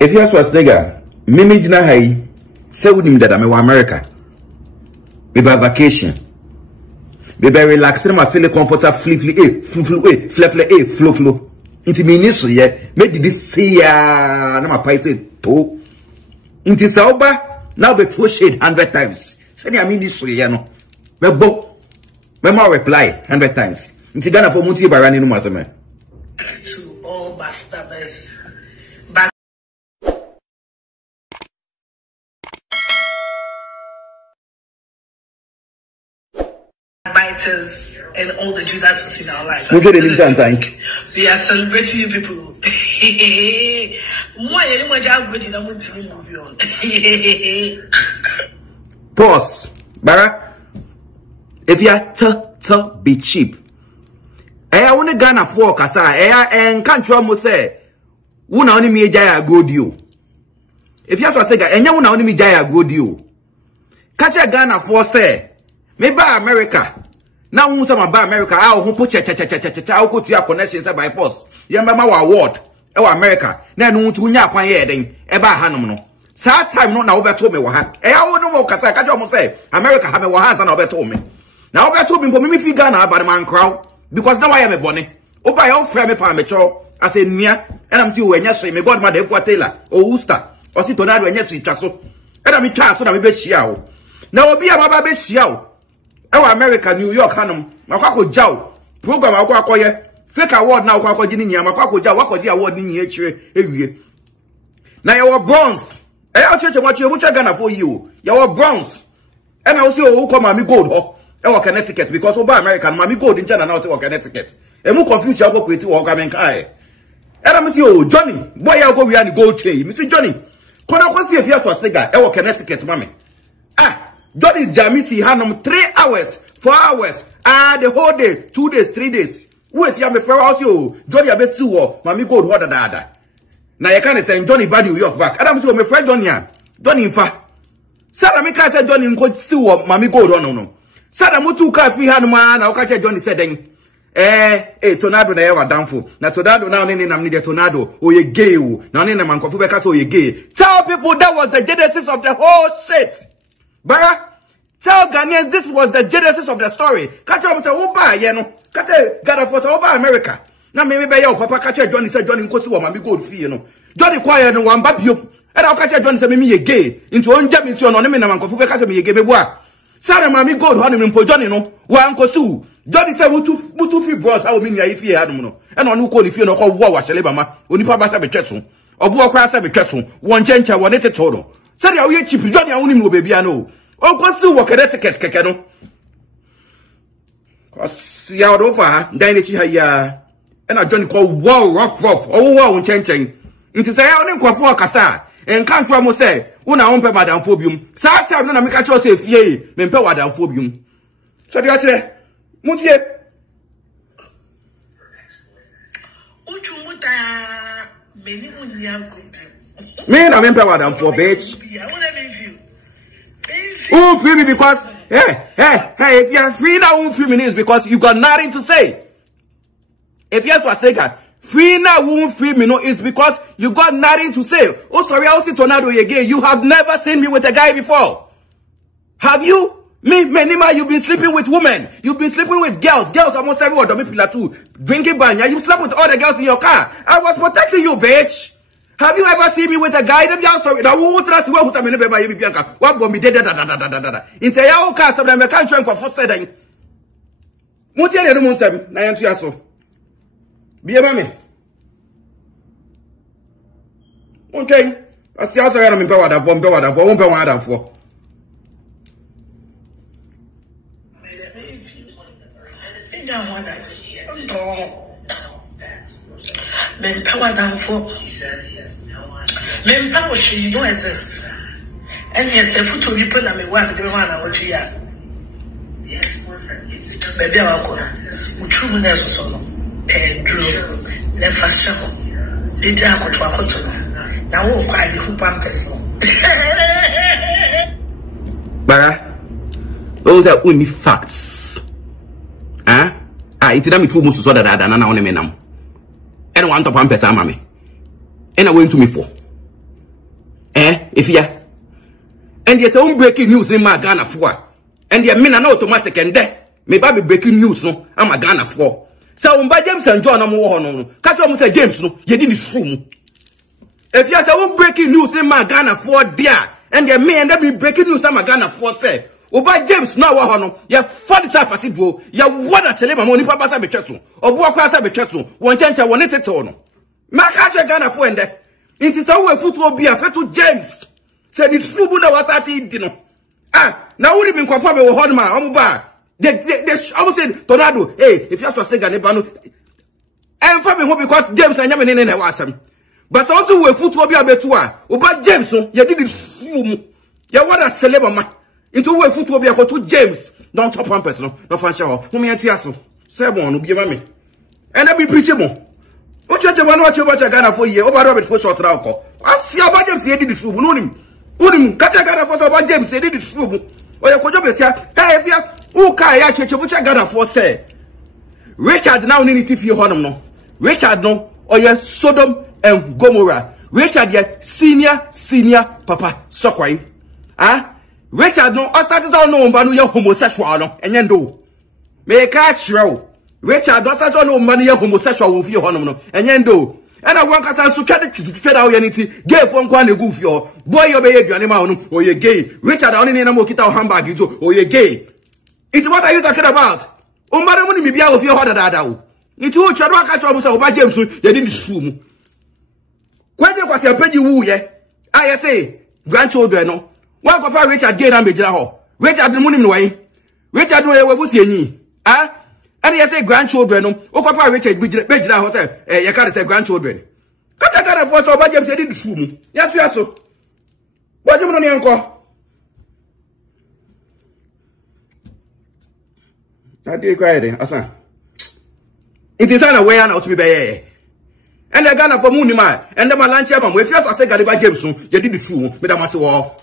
If you ask nigga, Mimi Dina Hai, say with him that I'm in America. We by vacation. We by relaxing, I feel comfortable, flow. Into ministry, yeah. Make this see ya. No, my pipe say, oh. Into Sauba, now be push it 100 times. Say, I mean this way, you know. But both, my reply 100 times. Into Ghana for Munti by running no man. To all bastards. Biters and all the Judas in our life. We are celebrating you people. Pause. Bara, if you are be cheap. I want to Ghana for Kasa. And can't you almost say, "Una only me jaya good you." If you have to say, "And you una only me jaya good you." Catch a Ghana for say. Me ba America. Now who some ba America? Who put cha I'll go to your connections by force. Yamba ma award. America. Na no to nya kwan ye den. E ba hanom no. Sa time no na obeto me wo ha. E ya wo no mo kasa ka jo mo say America ha me wo ha na obeto me. Na obeto me me fi Ghana about man crowd because now I am a bonny. Oba your friend me pa me cho as a nia and I'm see we nya so me god ma de kwa Taylor o Worcester o si Tonardo nya so itwaso. E na me twa so na me be hia wo. Na obi a baba be hia wo. America, New York, Hanum, Makako Jow, program Aquacoye, fake award now, Quaco Ginia, Makako Jow, Wako award in here. Now you are bronze. I'll check what you're gonna for you. You are bronze. And I also who come Mammy Gold, or Connecticut, because Oba American, Mammy Gold in China now to Connecticut. And more confused your work with you or coming high. And I'm you, Johnny, boy, I'll go behind the gold chain. Mr. Johnny, could I see if you was nigga, or Connecticut, Mammy? Johnny Jamisi Hanum 3 hours, 4 hours, the whole day, 2 days, 3 days. Wait, you have a fair house, you, Johnny Abesu, Mammy Gold, what da. Now you can't say Johnny Bad New York back. Adam, so my friend Johnny, Johnny, in fact, Sada Mika said Johnny in could sue Mammy Gold, no. Sada Mutu Kafi Hanuman, I'll catch Johnny said, Tornado, they are downful. Now, Tornado, now, I'm needed Tornado, or you gay, now, in a man, Kofuka, so you gay. Tell people that was the genesis of the whole shit. Bara, tell Ghanaians this was the genesis of the story. Catch up and say, Oba, you know, catch got for Oba America. Now, maybe by your papa catch Johnny said, Johnny Kosu, Mammy Gold fee, you know. Johnny quiet and one bap you. And I'll catch Johnny said, me a gay. Into one jab into an ornament and Kofu catch me a gay boy. Sarah Mammy Gold, honey, for Johnny, no, one Kosu. Johnny said, Mutu free bros, how mean if you had no. And on who call if you know, war was a labama, only Papa Sabe Ketsun, or Boa Crass Sabe Ketsun, one gentle, one little total. Sorry, how you cheap Johnny, I only know, baby, I know. Oh, go see what Connecticut, Kekano. See out over, Dynasty Haya, and I don't call wow, rough, oh, wow, changing. Into say, I don't call for Cassa, and can't try to say, Una on Madame Phobium. Sat time, then I make a choice if ye, men Madame Phobium. So the other, Mutier. Man, I'm in Madame for bitch. Oh, free me because, hey, if you are free now, free me is because you got nothing to say. If yes was taken, free now, free me no is because you got nothing to say. Oh, sorry, I'll see Tornado again. You have never seen me with a guy before. Have you? Me, Menima, you've been sleeping with women. You've been sleeping with girls. Girls almost everyone, Domipila too. Drinking banya. You slept with all the girls in your car. I was protecting you, bitch. Have you ever seen me with a guy? I'm sorry. Now, who trust you? Who's a minute by you, Bianca? What will be dead? In the Yao cast of the country for setting. Mutia, the moon, I am so. Be a mammy. Okay. I see also I'm in power that bomb power that won't power that for. Men power down for. Men power she don't exist. And yes, if you to be put on me one, the one I want to hear. Baby, I'll go. We truly never saw no. And drew. Never saw. They didn't go to a hotel. Now, we'll cry who pampers. Bara, those are only facts. Ah, it's not me too much so that I don't know. And I want to pampers, mammy. And I went to me for. Afia. And there's some breaking news in my Ghana for. And the men are automatic and there. Maybe be breaking news no. I'm a Ghana for. So James and John no. Catch up say James no. You didn't shoot. If you have breaking news in my Ghana for there. And the men that be breaking news in my Ghana for say. Oba James now wa hono ya 45 asibo ya wada seleba mo nipa basa betweso obo akwa asa betweso won chencha won tete no ma ka twa Ghana fo ende inti sa wo futu obi afeto James said the true buda watati di no na wuri bi nkofo be wo hono ma omo ba they almost said Tornado hey if you have to stay Ghana ba no emfa me ho because James anya me ne na wa asem but also wo futu obi abetu oba James no ya di fumu ya wada seleba ma into we football be to James don't top one person no fancy ho mo me atiaso say bon no be me and I be preaching mo o church one watch about Ghana for year over Robert for short ra ko Afia ba James e di the truth no nim ka Ghana for about James e di the truth o ye kojo be sia hey Afia who ka ya church bo Ghana for say Richard now ni tifi honom no Richard no o ye Sodom and Gomorrah Richard ye senior papa sokwai Richard no started on no man who homosexual no enyendo me ka chiro Richard no started on no man who homosexual wo fi honom no enyendo and I want ka so twede awo yaniti gay fo nkwa na gu fi o boy yo be aduane ma no o ye gay Richard only ni na mo kita handbag so o ye gay it what are you talking about o mare mo ni bibia wo fi ho dada wo nti o chado aka cho mo say o ba James ye di su mu kwaje kwase apagi wu ye I say grandchildren no one go for Richard gay na mejira ho Richard no munim no wai Richard no we busi enyi and you say grandchildren no o go for Richard mejira ho say you can say grandchildren kata for so ba James dey do su mu ya tu aso ba jom no ne enko na dey quiet asa it is an away na to be be and the Ghana for munima and the malanche am we first say Galiba James no you did the su mu me da mase wo